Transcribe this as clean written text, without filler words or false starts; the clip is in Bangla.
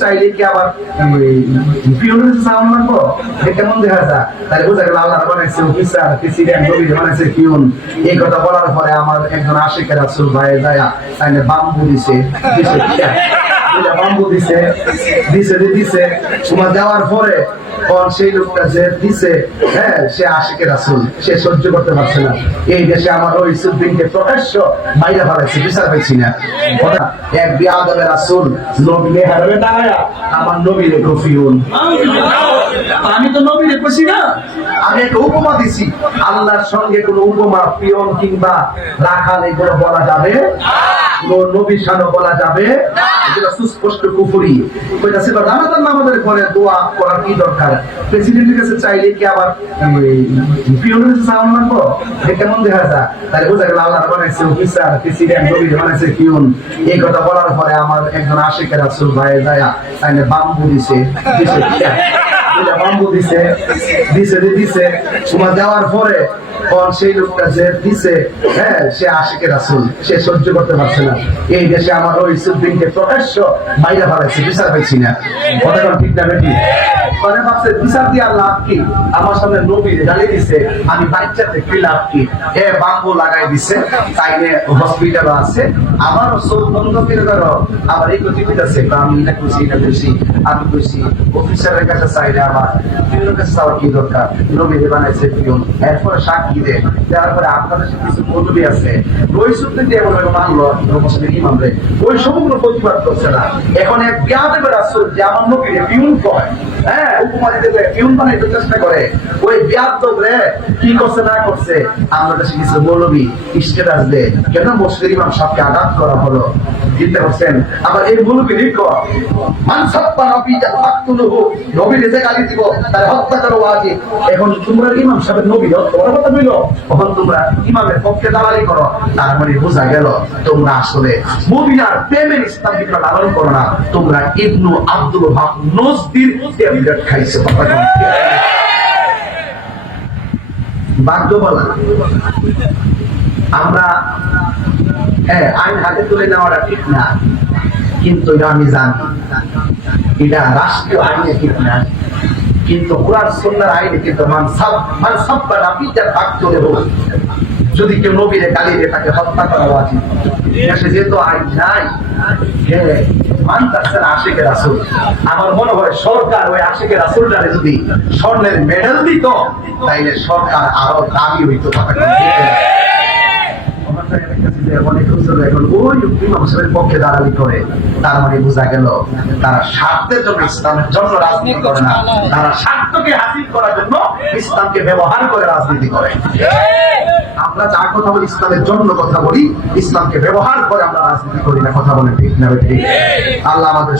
চাইলে কি আবার পিওনের সাউন্ড মানবো কেমন দেখা যায় তাহলে বোঝা গেল আল্লাহ বানাইছে অফিসার প্রেসিডেন্ট নবী বানাইছে পিওন এই কথা বলার পরে আমার একজন আশিকের রাসূল ভাই যায় তাইলে বাম্বু দিছে বাম্বু দিছে দিছে তোমার যাওয়ার পরে সেই লোকটা যে দিছে হ্যাঁ সে আশিকের রাসূল সে সহ্য করতে পারছে না এই দেশে আমার ওই সুদ্দিনকে প্রকাশ্য বাইরে ফেলাইছে বিচার পাইছি না এক বিয়াদবের রাসূল নবীরে হারবে না আমার নবীরে কফিউন আমি তো নবীরে কইছি না আমি একটা উপমা দিছি আল্লাহর সঙ্গে কোনো উপমা পিয়ন কিংবা রাখাল এগুলো বলা যাবে নবী শানো বলা যাবে এটা সুস্পষ্ট কুফরি কইতাছে তো রামাদান নামাজের পরে দোয়া করার কি দরকার প্রেসিডেন্টের কাছে চাইলে কি আবার পিয়নের সাউন্ড মানবো কেমন দেখা যায় তাহলে বোঝা গেল আল্লাহ বানাইছে অফিসার প্রেসিডেন্ট নবী বানাইছে পিয়ন এই কথা বলার পরে আমার একজন আশিকের রাসূল ভাই যায় তাইলে বাম্বু দিছে বাম্বু দিছে তোমার যাওয়ার পরে সেই লোকটা যে দিছে হ্যাঁ সে আশিকের রাসূল সে সহ্য করতে পারছে না এই দেশে আমার ওই সুদ্দিনকে প্রকাশ্য বাইরে ফেলাইছে বিচার পাইছি না কথা ঠিক না নাকি মানে ভাবছে বিচার দিয়ে আর লাভ কি আমার সামনে নবী জ্বালিয়ে দিছে আমি বাচ্চাতে কি লাভ কি বাম্বু লাগাই দিছে তাইলে হসপিটাল আছে আমারও চোখ বন্ধ করে ধরো আবার এই কথা কইতাছে আমি এটা কইছি আমি কইছি অফিসারের কাছে চাইলে আবার পিয়নের কাছে চাওয়ার কি দরকার নবী বানাইছে পিয়ন এরপরে সাক্ষী দেয় দেওয়ার পরে আপনাদের কিছু বন্ধুবি আছে ওই সূত্রে দিয়ে মানলো মুসলিম ইমামরে ওই সমগ্র প্রতিবাদ করছে না এখন এক বিয়াদবের রাসূল যে আমার নবীরে পিয়ন কয় হ্যাঁ উপমা দিতে পিয়ন বানাইতে চেষ্টা করে ওই বিয়াদব রে কি করছে না করছে আমরা কাছে কিছু মৌলবী স্ট্যাটাস দেয় কেন মুসলিম ইমাম সাহেবকে আঘাত করা হলো চিন্তা করছেন আবার এই মৌলবী লিখো মান সাব্বা নবীকে ফাকতুলহু নবীর যে গালি দিব তার হত্যা করা ওয়াজিব এখন তোমরা ইমাম সাহেবের নবী তোমরা কথা বলো তখন তোমরা ইমামের পক্ষে দালালি করো তার মানে বোঝা গেল তোমরা আসলে মুমিনার প্রেমের ইসলাম কি লালন করো না তোমরা ইবনু আব্দুল ওয়াহাব নজদির ট্যাবলেট খাইছো বাধ্য বলা আমরা আইন হাতে তুলে নেওয়াটা ঠিক না কিন্তু আমি জানি এটা রাষ্ট্রীয় আইনে ঠিক না কিন্তু কোরআন সুন্নাহর আইনে কিন্তু মান সাব্বা নবীকে ফাকতুলহু যদি কেউ নবীরে গালি দিয়ে তাকে হত্যা করা উচিত দেশে যেহেতু আইন নাই মানতাছেন আশিকের রাসূল আমার মনে হয় সরকার ওই আশিকের রাসূলটারে যদি স্বর্ণের মেডেল দিত তাইলে সরকার আরো দাবি হইতো পক্ষে দাঁড়ালি করে তার মানে বোঝা গেল তারা স্বার্থের জন্য ইসলামের জন্য রাজনীতি করে না তারা স্বার্থকে হাসিল করার জন্য ইসলামকে ব্যবহার করে রাজনীতি করে আমরা যা কথা বলি ইসলামের জন্য কথা বলি ইসলামকে ব্যবহার করে আমরা রাজনীতি করি না কথা বলে ঠিক না ঠিক আল্লাহ আমাদের